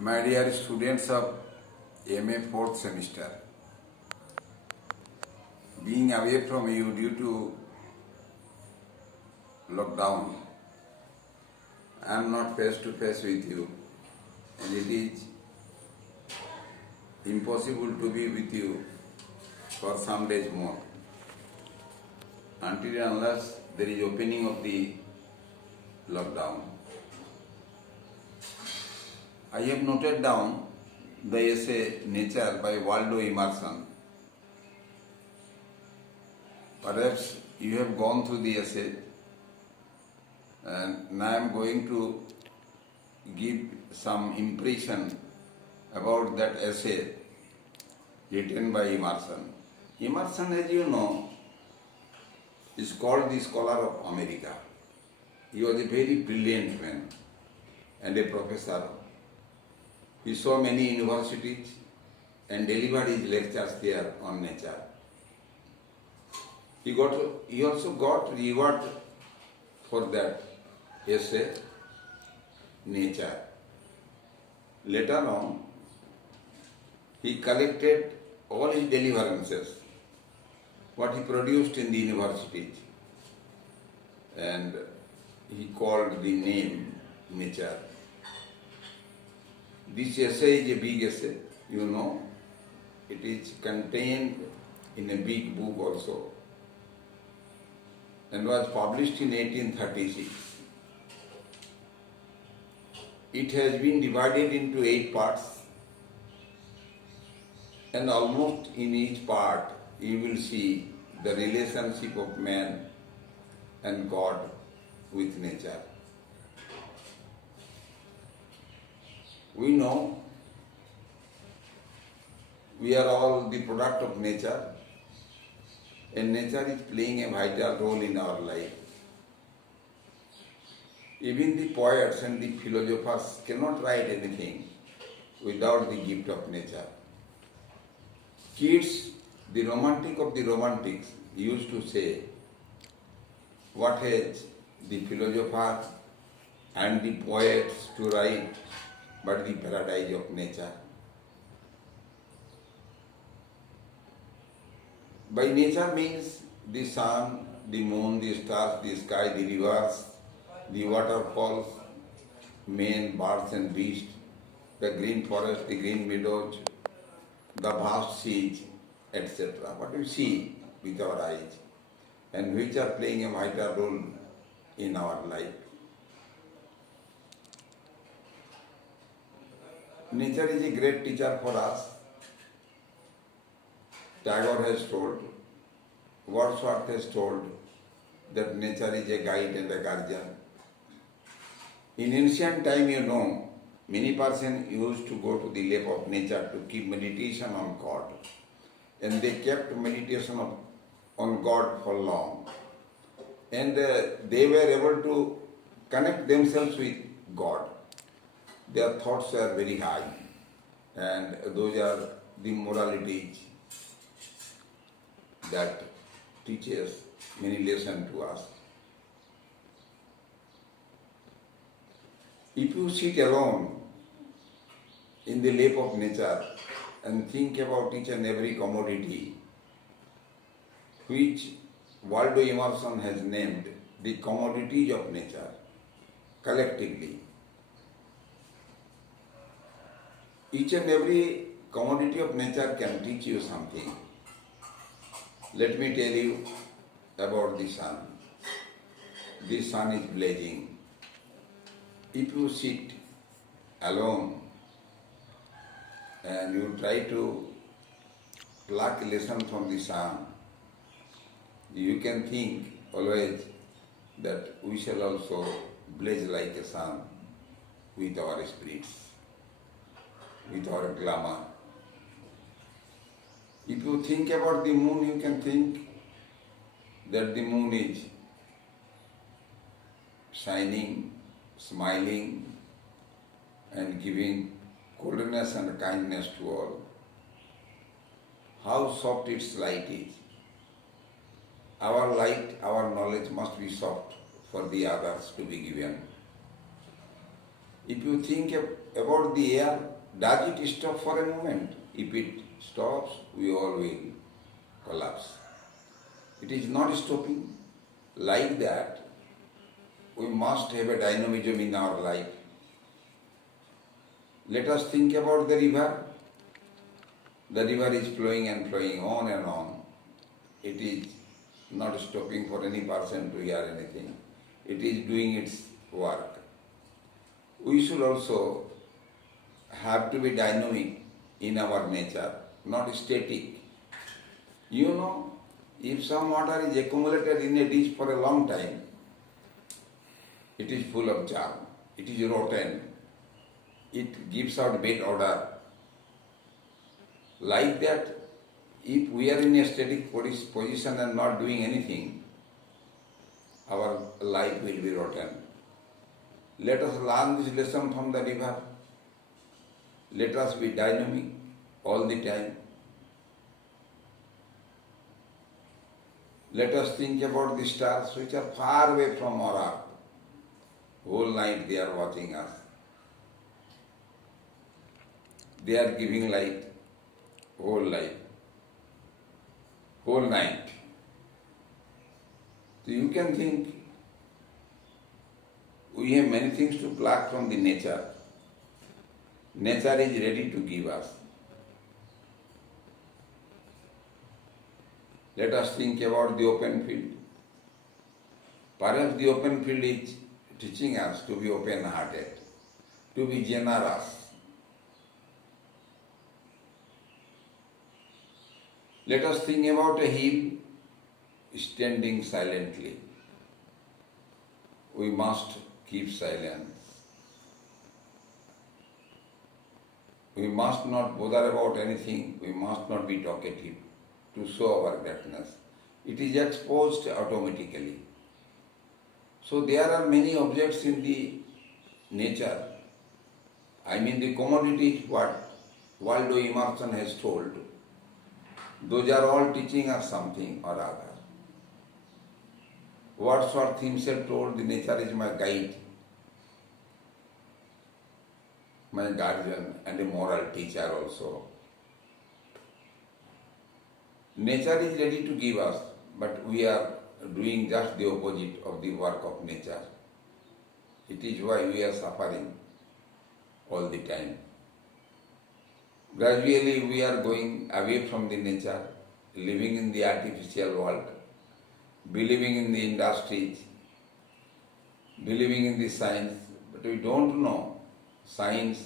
My dear students of MA 4th semester, being away from you due to lockdown, I am not face to face with you, and it is impossible to be with you for some days more until and unless there is opening of the lockdown. I have noted down the essay Nature by Waldo Emerson. Perhaps you have gone through the essay, and now I am going to give some impression about that essay written by Emerson. Emerson, as you know, is called the scholar of America. He was a very brilliant man and a professor. He saw many universities and delivered his lectures there on nature. He also got reward for that essay, Nature. Later on, he collected all his deliverances, what he produced in the universities, and he called the name Nature. This essay is a big essay, you know. It is contained in a big book also, and was published in 1836. It has been divided into 8 parts, and almost in each part you will see the relationship of man and God with nature. We know we are all the product of nature, and nature is playing a vital role in our life. Even the poets and the philosophers cannot write anything without the gift of nature. Keats, the romantic of the romantics, used to say, what has the philosopher and the poets to write but the paradise of nature? By nature means the sun, the moon, the stars, the sky, the rivers, the waterfalls, men, birds and beasts, the green forest, the green meadows, the vast seas, etc. What we see with our eyes, and which are playing a vital role in our life. Nature is a great teacher for us. Tagore has told, Wordsworth has told that nature is a guide and a guardian. In ancient time, you know, many persons used to go to the lap of nature to keep meditation on God. And they kept meditation on God for long. And they were able to connect themselves with God. Their thoughts are very high, and those are the moralities that teaches many lessons to us. If you sit alone in the lap of nature and think about each and every commodity which Waldo Emerson has named the commodities of nature collectively, each and every commodity of nature can teach you something. Let me tell you about the sun. The sun is blazing. If you sit alone and you try to pluck a lesson from the sun, you can think always that we shall also blaze like a sun with our spirits, with our glamour. If you think about the moon, you can think that the moon is shining, smiling, and giving coldness and kindness to all. How soft its light is. Our light, our knowledge must be soft for the others to be given. If you think about the air, does it stop for a moment? If it stops, we all will collapse. It is not stopping. Like that, we must have a dynamism in our life. Let us think about the river. The river is flowing and flowing on and on. It is not stopping for any person to hear anything. It is doing its work. We should also have to be dynamic in our nature, not static. You know, if some water is accumulated in a dish for a long time, it is full of germ, it is rotten, it gives out bad odor. Like that, if we are in a static position and not doing anything, our life will be rotten. Let us learn this lesson from the river. Let us be dynamic all the time. Let us think about the stars which are far away from our earth. Whole night they are watching us. They are giving light whole life, whole night. So you can think we have many things to pluck from the nature. Nature is ready to give us. Let us think about the open field. Perhaps the open field is teaching us to be open-hearted, to be generous. Let us think about a hill standing silently. We must keep silence. We must not bother about anything. We must not be talkative to show our greatness. It is exposed automatically. So there are many objects in the nature. I mean the commodities what Waldo Emerson has told. Those are all teaching us something or other. Wordsworth himself told, the nature is my guide, my guardian and a moral teacher also. Nature is ready to give us, but we are doing just the opposite of the work of nature. It is why we are suffering all the time. Gradually we are going away from the nature, living in the artificial world, believing in the industries, believing in the science, but we don't know science,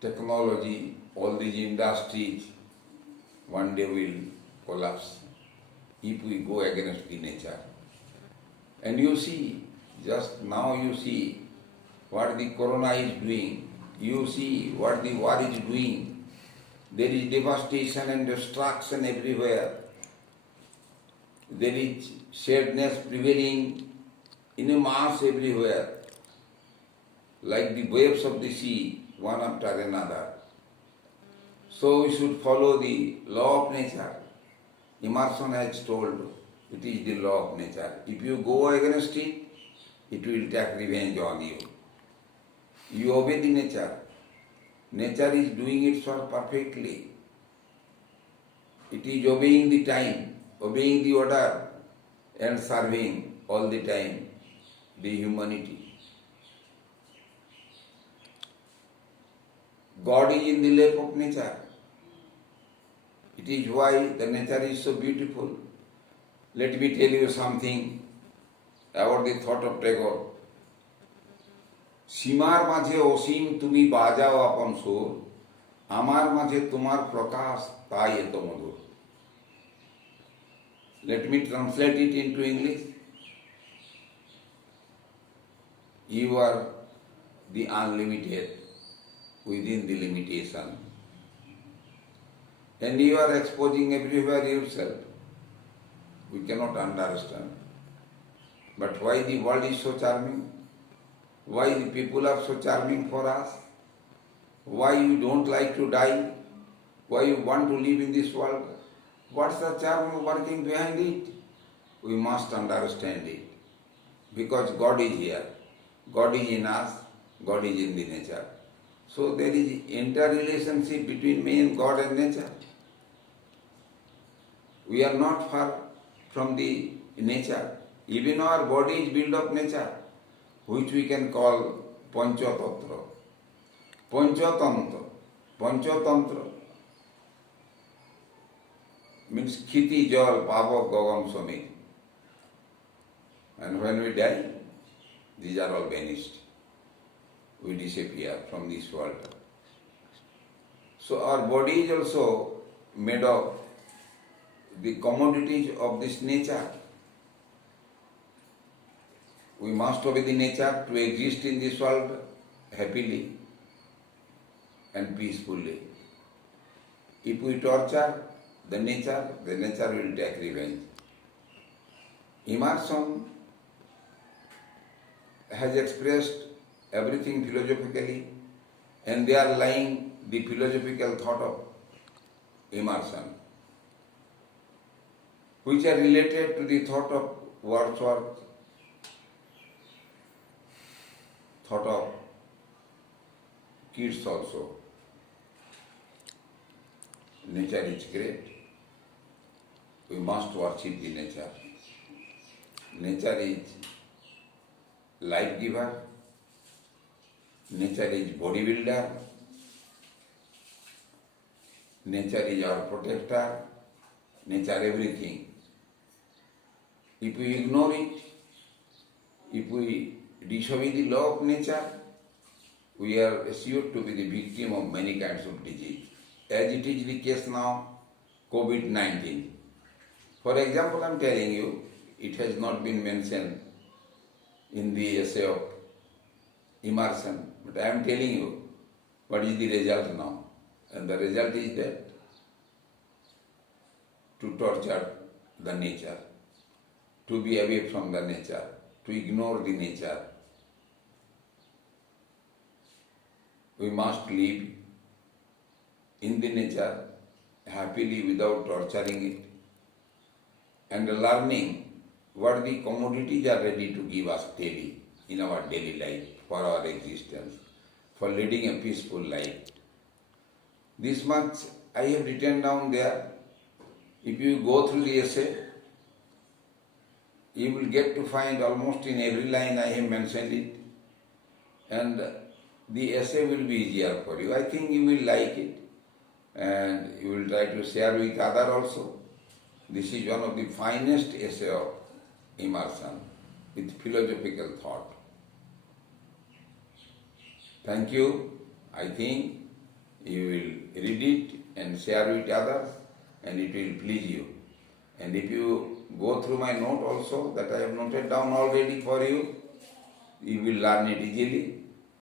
technology, all these industries one day will collapse if we go against the nature. And you see, just now you see what the corona is doing. You see what the war is doing. There is devastation and destruction everywhere. There is sadness prevailing in a mass everywhere, like the waves of the sea, one after another. So we should follow the law of nature. Emerson has told, it is the law of nature. If you go against it, it will take revenge on you. You obey the nature. Nature is doing its work perfectly. It is obeying the time, obeying the order, and serving all the time the humanity. God is in the lap of nature. It is why the nature is so beautiful. Let me tell you something about the thought of Tagore. সীমার মাঝে অসীম তুমি বাজাও আপন সুর, আমার মাঝে তোমার প্রকাশ তাই এত মধুর. Let me translate it into English. You are the unlimited within the limitation. And you are exposing everywhere yourself. We cannot understand. But why the world is so charming? Why the people are so charming for us? Why you don't like to die? Why you want to live in this world? What's the charm working behind it? We must understand it. Because God is here. God is in us. God is in the nature. So there is interrelationship between me and God and nature. We are not far from the nature. Even our body is built of nature, which we can call Panchatattva. Panchatantra. Panchatantra means Khiti, Jal, Pava, Gagam, Samir. And when we die, these are all vanished. We disappear from this world. So our body is also made of the commodities of this nature. We must obey the nature to exist in this world happily and peacefully. If we torture the nature will take revenge. Emerson has expressed everything philosophically, and they are lying the philosophical thought of Emerson, which are related to the thought of Wordsworth, thought of Keats also. Nature is great. We must worship the nature. Nature is life giver. Nature is bodybuilder. Nature is our protector. Nature everything. If we ignore it, if we disobey the law of nature, we are assured to be the victim of many kinds of disease. As it is the case now, COVID-19. For example, I am telling you, it has not been mentioned in the essay of Emerson, but I am telling you what is the result now. And the result is that to torture the nature, to be away from the nature, to ignore the nature. We must live in the nature happily without torturing it, and learning what the commodities are ready to give us daily in our daily life for our existence, for leading a peaceful life. This much I have written down there. If you go through the essay, you will get to find almost in every line I have mentioned it, and the essay will be easier for you. I think you will like it, and you will try to share with others also. This is one of the finest essay of Emerson with philosophical thought. Thank you. I think you will read it and share with others, and it will please you. And if you go through my note also that I have noted down already for you, you will learn it easily.